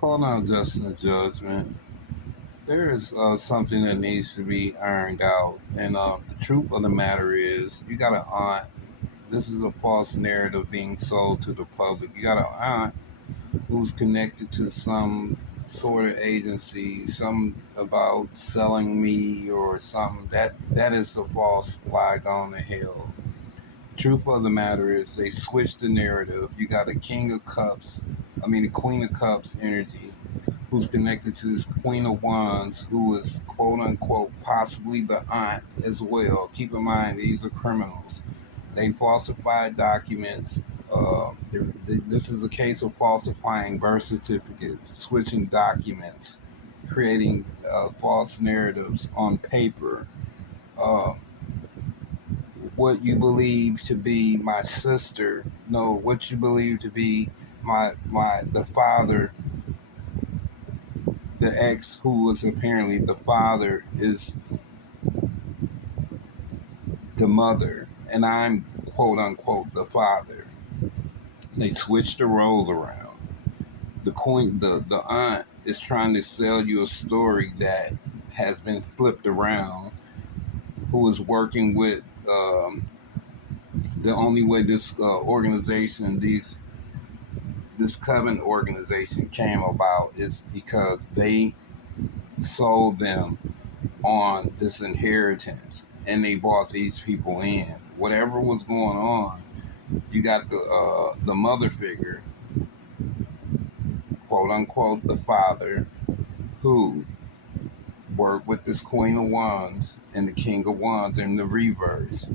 call out Justin Judgment. There is something that needs to be ironed out, and the truth of the matter is, you got an aunt. This is a false narrative being sold to the public. You got an aunt who's connected to some sort of agency, some about selling me or something. That is a false flag on the hill. Truth of the matter is, they switched the narrative. You got a King of Cups, a Queen of Cups energy who's connected to this Queen of Wands, who is quote unquote possibly the aunt as well. Keep in mind, these are criminals. They falsified documents. This is a case of falsifying birth certificates, switching documents, creating false narratives on paper. Uh, what you believe to be my sister, no, what you believe to be the father, the ex who was apparently the father is the mother, and I'm quote unquote the father. They switched the roles around. The aunt is trying to sell you a story that has been flipped around. Who is working with the only way this organization, this coven organization came about is because they sold them on this inheritance and they brought these people in. Whatever was going on, you got the mother figure, quote unquote, the father, who worked with this Queen of Wands and the King of Wands in the reverse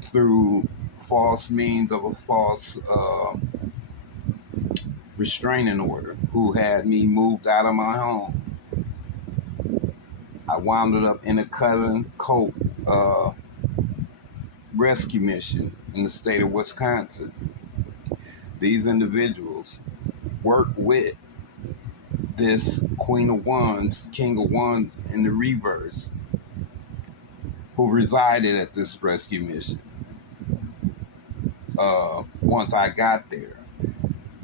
through false means of a false restraining order, who had me moved out of my home. I wound up in a coven cult rescue mission in the state of Wisconsin. These individuals work with this Queen of Wands, King of Wands in the reverse, who resided at this rescue mission. Once I got there,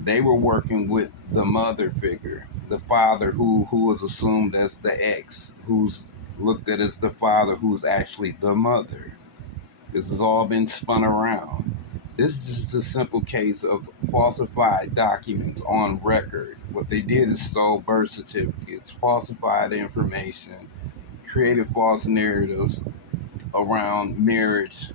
they were working with the mother figure, the father who was assumed as the ex, who's looked at as the father, who's actually the mother. This has all been spun around. This is just a simple case of falsified documents on record. What they did is stole birth certificates, falsified information, created false narratives around marriage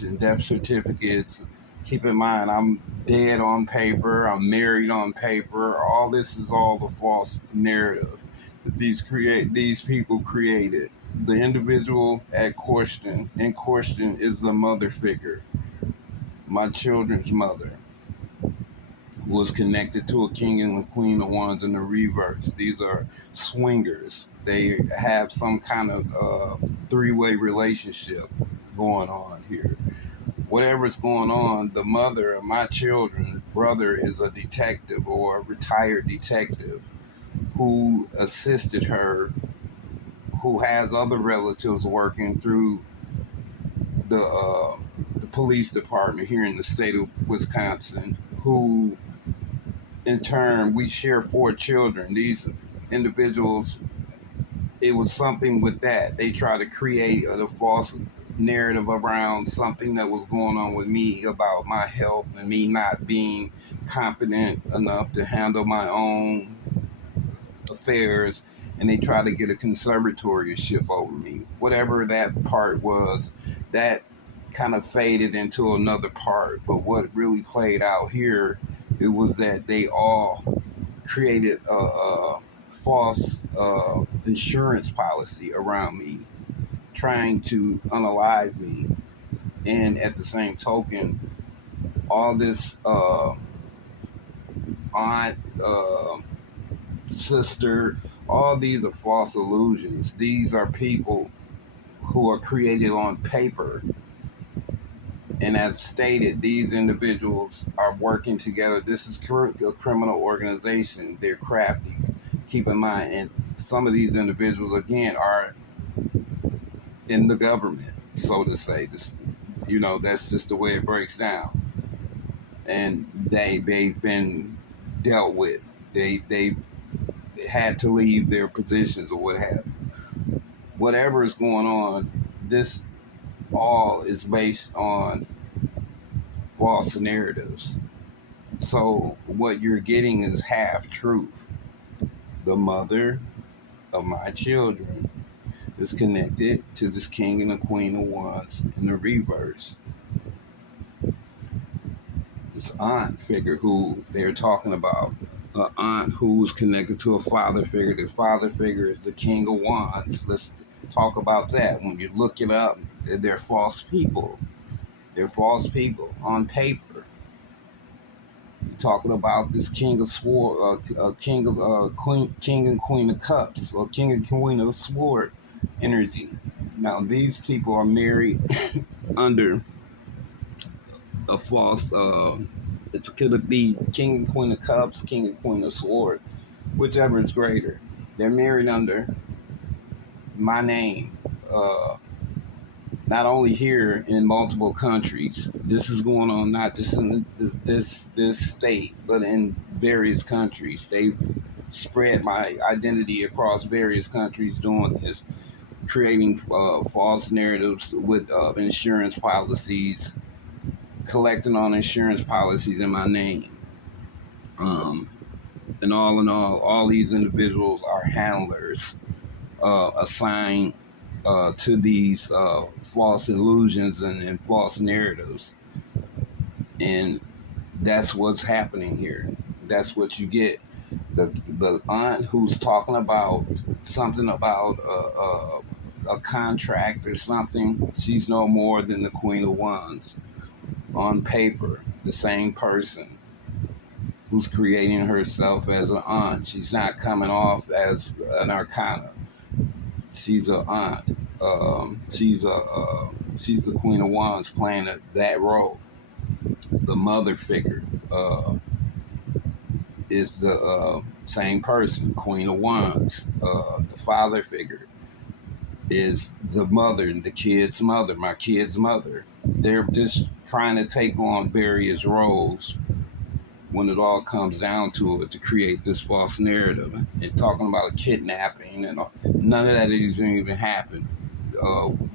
and death certificates. Keep in mind, I'm dead on paper, I'm married on paper. All this is all the false narrative that these people created. The individual in question is the mother figure, my children's mother, who was connected to a king and a queen of wands in the reverse. These are swingers. They have some kind of three-way relationship going on here. Whatever's going on, the mother of my children's brother is a detective or a retired detective who assisted her, who has other relatives working through the police department here in the state of Wisconsin, who in turn, we share four children. These individuals, it was something with that. They tried to create a false narrative around something that was going on with me about my health and me not being competent enough to handle my own affairs. And they tried to get a conservatorship over me. Whatever that part was, that kind of faded into another part. But what really played out here, it was that they all created a false insurance policy around me, trying to unalive me. And at the same token, all this aunt, sister, all these are false illusions. These are people who are created on paper. And as stated, these individuals are working together. This is a criminal organization. They're crafty. Keep in mind, and some of these individuals, again, are in the government, so to say. That's just the way it breaks down. And they've been dealt with. They had to leave their positions or what have you. Whatever is going on, this all is based on false narratives. So what you're getting is half truth. The mother of my children is connected to this king and the queen of wands in the reverse. This aunt figure who they're talking about, an aunt who's connected to a father figure. The father figure is the king of wands. Let's talk about that. When you look it up, they're false people. They're false people on paper. You're talking about this king of sword, king of queen, king and queen of cups, or king and queen of sword energy. Now these people are married under a false. It's could it be king and queen of cups, king and queen of sword, whichever is greater. They're married under my name. Not only here in multiple countries. This is going on not just in this state, but in various countries. They've spread my identity across various countries doing this, creating false narratives with insurance policies, collecting on insurance policies in my name. And all in all these individuals are handlers assigned to these false illusions and false narratives. And that's what's happening here. That's what you get. The aunt who's talking about something about a contract or something, she's no more than the Queen of Wands. On paper, the same person who's creating herself as an aunt. She's not coming off as an arcana. She's an aunt. She's the Queen of Wands playing that role. The mother figure is the same person, Queen of Wands. The father figure is the mother, the kid's mother, my kid's mother. They're just trying to take on various roles when it all comes down to it to create this false narrative. And talking about a kidnapping and all, none of that even happen.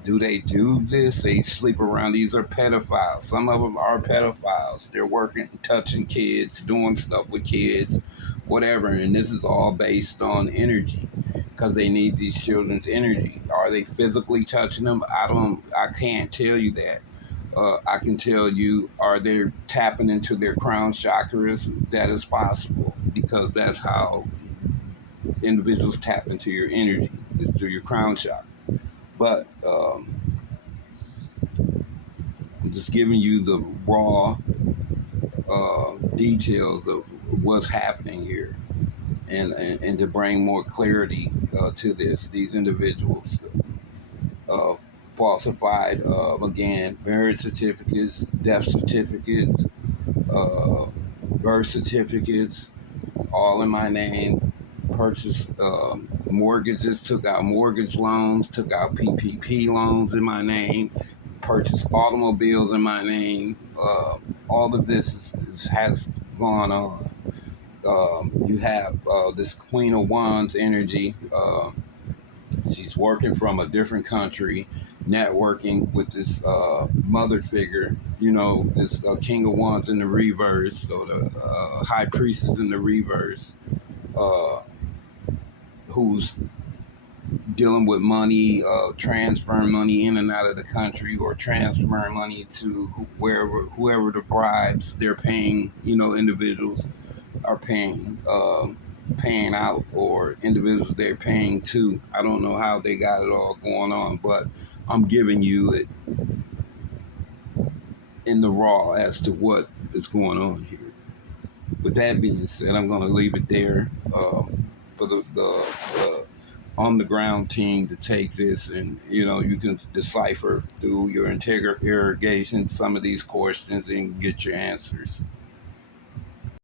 Do they do this? They sleep around. These are pedophiles. Some of them are pedophiles. They're working, touching kids, doing stuff with kids, whatever. And this is all based on energy because they need these children's energy. Are they physically touching them? I can't tell you that. I can tell you, are they tapping into their crown chakras? That is possible because that's how individuals tap into your energy, it's through your crown chakra. But I'm just giving you the raw details of what's happening here, and to bring more clarity to this. These individuals falsified again marriage certificates, death certificates, birth certificates, all in my name. Purchased mortgages, took out mortgage loans, took out PPP loans in my name, purchased automobiles in my name. All of this has gone on. You have this Queen of Wands energy. She's working from a different country, networking with this mother figure, this King of Wands in the reverse, or the High Priestess in the reverse, who's dealing with money, transferring money in and out of the country, or transferring money to whoever the bribes they're paying, individuals are paying out, or individuals they're paying to. I don't know how they got it all going on, but I'm giving you it in the raw as to what is going on here. With that being said, I'm going to leave it there for the on the ground team to take this, and you can decipher through your irrigation some of these questions and get your answers.